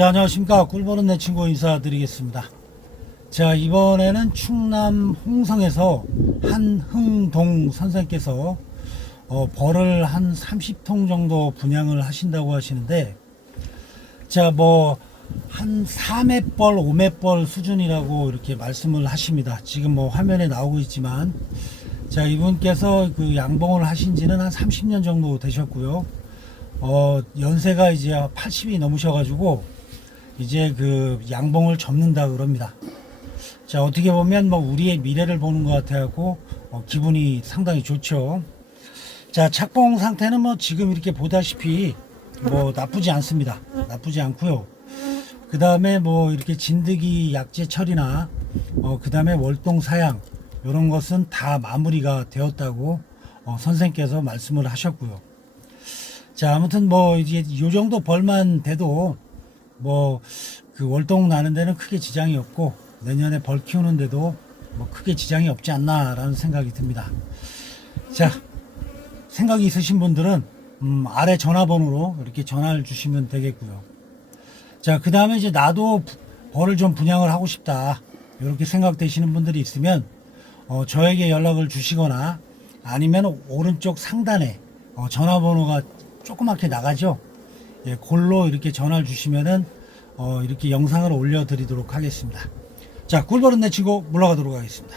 자, 안녕하십니까. 꿀보는 내 친구 인사드리겠습니다. 자, 이번에는 충남 홍성에서 한흥동 선생께서 어, 벌을 한 30통 정도 분양을 하신다고 하시는데, 자, 뭐, 한 4매벌, 5매벌 수준이라고 이렇게 말씀을 하십니다. 지금 뭐 화면에 나오고 있지만, 자, 이분께서 그 양봉을 하신 지는 한 30년 정도 되셨고요. 어, 연세가 이제 80이 넘으셔 가지고, 이제 그 양봉을 접는다 그럽니다. 자, 어떻게 보면 뭐 우리의 미래를 보는 것 같아갖고, 어, 기분이 상당히 좋죠. 자, 착봉 상태는 뭐 지금 이렇게 보다시피 뭐 나쁘지 않습니다. 나쁘지 않고요. 그 다음에 뭐 이렇게 진드기 약재 처리나 어, 그 다음에 월동 사양 이런 것은 다 마무리가 되었다고 어, 선생께서 말씀을 하셨고요. 자, 아무튼 뭐 이제 요 정도 벌만 돼도 뭐 그 월동 나는 데는 크게 지장이 없고 내년에 벌 키우는 데도 뭐 크게 지장이 없지 않나라는 생각이 듭니다. 자, 생각이 있으신 분들은 음, 아래 전화번호로 이렇게 전화를 주시면 되겠고요. 자, 그 다음에 이제 나도 부- 벌을 좀 분양을 하고 싶다. 이렇게 생각되시는 분들이 있으면 어, 저에게 연락을 주시거나 아니면 오른쪽 상단에 어, 전화번호가 조그맣게 나가죠. 예, 골로 이렇게 전화를 주시면은 어, 이렇게 영상을 올려드리도록 하겠습니다. 자, 꿀벌은 내 친구 물러가도록 하겠습니다.